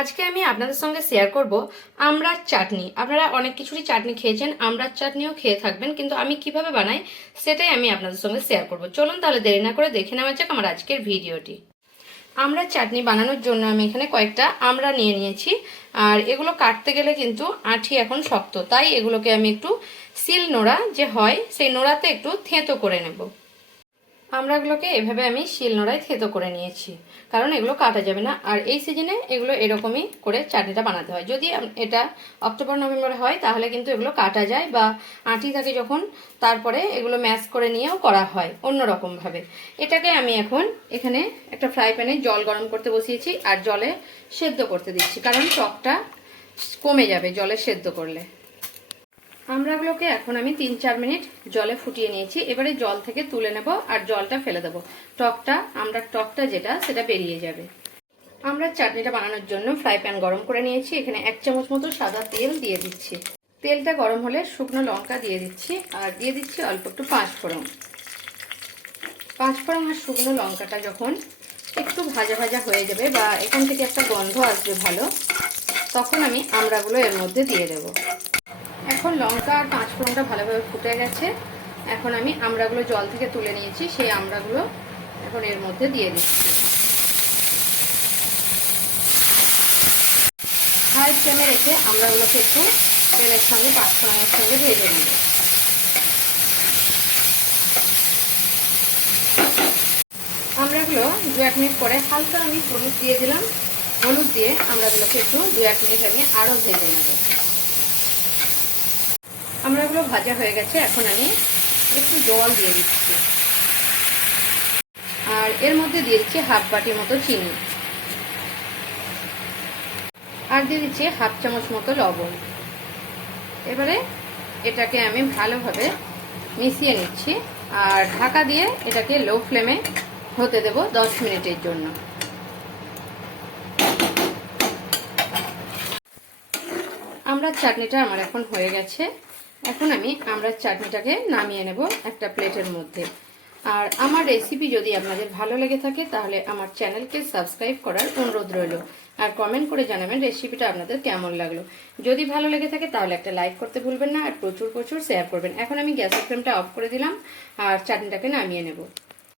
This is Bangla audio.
আজকে আমি আপনাদের সঙ্গে শেয়ার করব আমড়ার চাটনি। আপনারা অনেক কিছুরই চাটনি খেয়েছেন আমড়ার চাটনিও খেয়ে থাকবেন, কিন্তু আমি কীভাবে বানাই সেটাই আমি আপনাদের সঙ্গে শেয়ার করব। চলুন তাহলে দেরি না করে দেখে নেওয়া যাক আমার আজকের ভিডিওটি। আমড়ার চাটনি বানানোর জন্য আমি এখানে কয়েকটা আমড়া নিয়ে নিয়েছি, আর এগুলো কাটতে গেলে কিন্তু আঠি এখন শক্ত, তাই এগুলোকে আমি একটু সিল নোড়া যে হয়, সেই নোড়াতে একটু থেঁতো করে নেব। আমড়াগুলোকে এভাবে আমি শিলনোড়ায় থেতো করে নিয়েছি। কারণ এগুলো কাটা যাবে না। আর এই সিজনে এগুলো এরকমই করে চাটনিটা বানাতে হয়। যদি এটা অক্টোবর, নভেম্বরে হয়, তাহলে কিন্তু এগুলো কাটা যায় বা আঁটি থাকে যখন, তারপরে এগুলো ম্যাশ করে নিয়েও করা হয় অন্য রকমভাবে এটাকে আমি এখন এখানে একটা ফ্রাই প্যানে জল গরম করতে বসিয়েছি আর জলে সেদ্ধ করতে দিচ্ছি। কারণ টকটা কমে যাবে জলে সেদ্ধ করলে। আমড়াগুলোকে এখন আমি তিন চার মিনিট জলে ফুটিয়ে নিয়েছি। এবারে জল থেকে তুলে নেব আর জলটা ফেলে দেবো। টকটা, আমরা টকটা যেটা, সেটা বেরিয়ে যাবে। আমরা চাটনিটা বানানোর জন্য ফ্রাই প্যান গরম করে নিয়েছি। এখানে এক চামচ মতো সাদা তেল দিয়ে দিচ্ছি। তেলটা গরম হলে শুকনো লঙ্কা দিয়ে দিচ্ছি আর দিয়ে দিচ্ছি অল্প একটু পাঁচ ফোড়ন পাঁচ ফোড়ন আর শুকনো লঙ্কাটা যখন একটু ভাজা ভাজা হয়ে যাবে বা এখান থেকে একটা গন্ধ আসবে ভালো, তখন আমি আমড়াগুলো এর মধ্যে দিয়ে দেবো। এখন লঙ্কা আর পাঁচ ফোড়নটা ভালোভাবে ফুটে গেছে। এখন আমি আমড়াগুলো জল থেকে তুলে নিয়েছি, সেই আমড়াগুলো এখন এর মধ্যে দিয়ে দিচ্ছি। হাই ফ্লেমে রেখে আমড়াগুলোকে একটু তেলের সঙ্গে পাঁচ ফোড়নের সঙ্গে ভেজে নেব। আমড়াগুলো দু এক মিনিট পরে হালকা আমি হলুদ দিয়ে দিলাম। হলুদ দিয়ে আমড়াগুলোকে একটু দু এক মিনিট আমি আরও ভেজে নেব। আমড়াগুলো ভাজা হয়ে গেছে, এখন আমি একটু জল দিয়ে দিচ্ছি। আর এর মধ্যে দিয়ে দিচ্ছি হাফ বাটি মতো চিনি। আর দিয়ে দিচ্ছি হাফ চামচ মতো লবণ। এবারে এটাকে আমি ভালোভাবে মিশিয়ে নিচ্ছি। আর ঢাকা দিয়ে এটাকে লো ফ্লেমে হতে দেব দশ মিনিটের জন্য। আমরা চাটনিটা আমার এখন হয়ে গেছে। এখন আমি আমরা চাটনিটাকে নামিয়ে নেব একটা প্লেটের মধ্যে। আর আমার রেসিপি যদি আপনাদের ভালো লেগে থাকে, তাহলে আমার চ্যানেলকে সাবস্ক্রাইব করার অনুরোধ রইল। আর কমেন্ট করে জানাবেন রেসিপিটা আপনাদের কেমন লাগল। যদি ভালো লেগে থাকে, তাহলে একটা লাইক করতে ভুলবেন না, আর প্রচুর প্রচুর শেয়ার করবেন। এখন আমি গ্যাসের ফ্লেমটা অফ করে দিলাম, আর চাটনিটাকে নামিয়ে নেব।